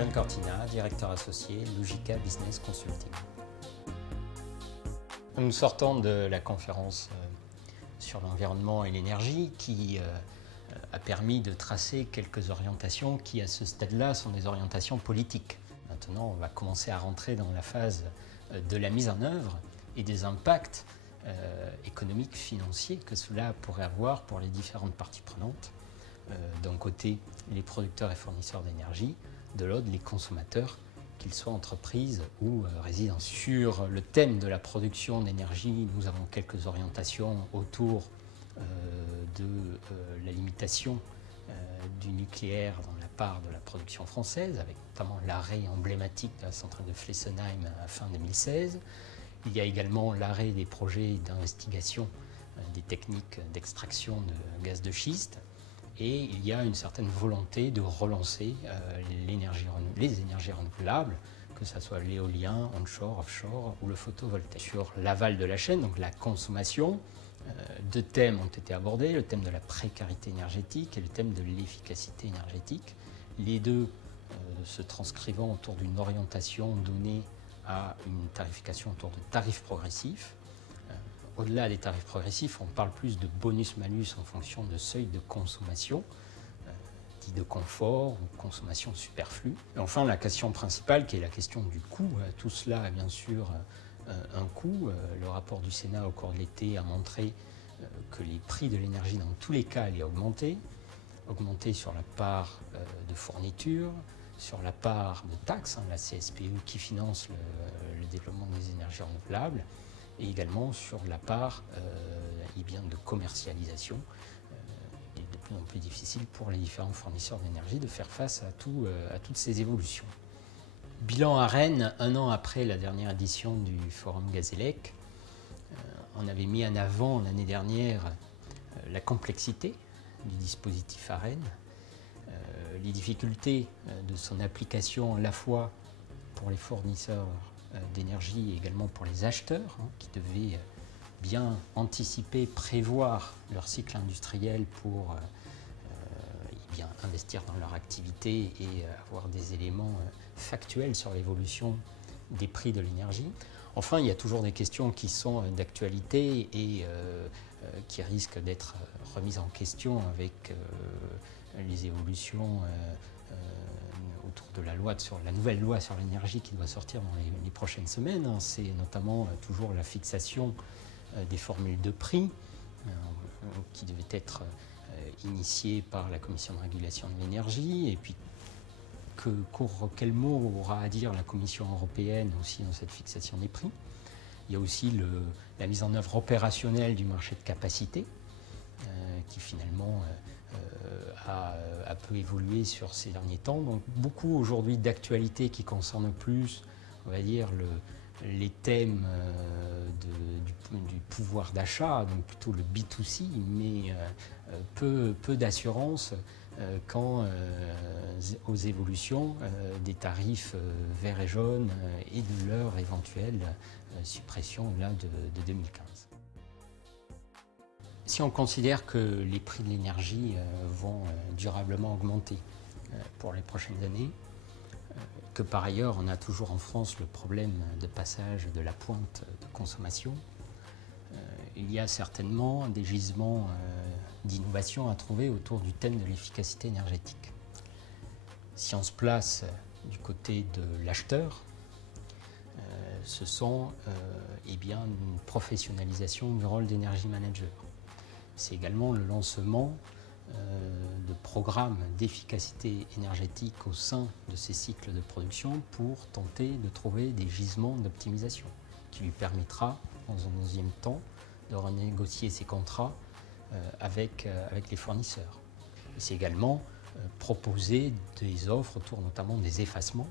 Corinne Cortina, directeur associé, Logica Business Consulting. Nous sortons de la conférence sur l'environnement et l'énergie qui a permis de tracer quelques orientations qui, à ce stade-là, sont des orientations politiques. Maintenant, on va commencer à rentrer dans la phase de la mise en œuvre et des impacts économiques, financiers que cela pourrait avoir pour les différentes parties prenantes. D'un côté, les producteurs et fournisseurs d'énergie, de l'autre, les consommateurs, qu'ils soient entreprises ou résidents. Sur le thème de la production d'énergie, nous avons quelques orientations autour de la limitation du nucléaire dans la part de la production française, avec notamment l'arrêt emblématique de la centrale de Fessenheim à fin 2016. Il y a également l'arrêt des projets d'investigation des techniques d'extraction de gaz de schiste. Et il y a une certaine volonté de relancer les énergies renouvelables, que ce soit l'éolien, onshore, offshore ou le photovoltaïque. Sur l'aval de la chaîne, donc la consommation, deux thèmes ont été abordés, le thème de la précarité énergétique et le thème de l'efficacité énergétique. Les deux se transcrivant autour d'une orientation donnée à une tarification autour de tarifs progressifs. Au-delà des tarifs progressifs, on parle plus de bonus-malus en fonction de seuil de consommation, dit de confort ou consommation superflue. Et enfin, la question principale, qui est la question du coût. Tout cela a bien sûr un coût. Le rapport du Sénat au cours de l'été a montré que les prix de l'énergie, dans tous les cas, allaient augmenter. Augmenter sur la part de fourniture, sur la part de taxes, la CSPE qui finance le développement des énergies renouvelables, et également sur la part de commercialisation. Il est de plus en plus difficile pour les différents fournisseurs d'énergie de faire face à toutes ces évolutions. Bilan à Rennes, 1 an après la dernière édition du Forum Gazélec, on avait mis en avant l'année dernière la complexité du dispositif à Rennes, les difficultés de son application à la fois pour les fournisseurs d'énergie et également pour les acheteurs qui devaient bien anticiper, prévoir leur cycle industriel pour investir dans leur activité et avoir des éléments factuels sur l'évolution des prix de l'énergie. Enfin, il y a toujours des questions qui sont d'actualité et qui risquent d'être remises en question avec les évolutions autour de la nouvelle loi sur l'énergie qui doit sortir dans les prochaines semaines. C'est notamment toujours la fixation des formules de prix qui devait être initiée par la Commission de régulation de l'énergie, et puis quel mot aura à dire la Commission européenne aussi dans cette fixation des prix. Il y a aussi la mise en œuvre opérationnelle du marché de capacité qui finalement a peu évolué sur ces derniers temps. Donc beaucoup aujourd'hui d'actualités qui concernent plus, on va dire, les thèmes du pouvoir d'achat, donc plutôt le B2C, mais peu d'assurance quant aux évolutions des tarifs verts et jaunes et de leur éventuelle suppression là, de 2015. Si on considère que les prix de l'énergie vont durablement augmenter pour les prochaines années, que par ailleurs on a toujours en France le problème de passage de la pointe de consommation, il y a certainement des gisements d'innovation à trouver autour du thème de l'efficacité énergétique. Si on se place du côté de l'acheteur, ce sont une professionnalisation du rôle d'énergie manager. C'est également le lancement de programmes d'efficacité énergétique au sein de ces cycles de production pour tenter de trouver des gisements d'optimisation qui lui permettra, dans un deuxième temps, de renégocier ses contrats avec les fournisseurs. C'est également proposer des offres autour notamment des effacements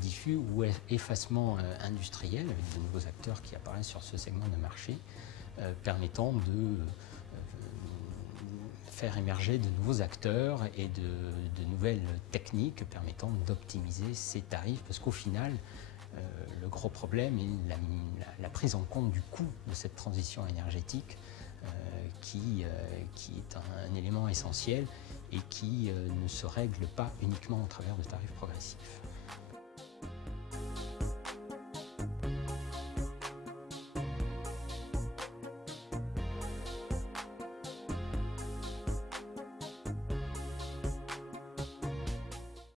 diffus ou effacements industriels avec de nouveaux acteurs qui apparaissent sur ce segment de marché, permettant de faire émerger de nouveaux acteurs et de nouvelles techniques permettant d'optimiser ces tarifs, parce qu'au final, le gros problème est la prise en compte du coût de cette transition énergétique qui est un élément essentiel et qui ne se règle pas uniquement au travers de tarifs progressifs.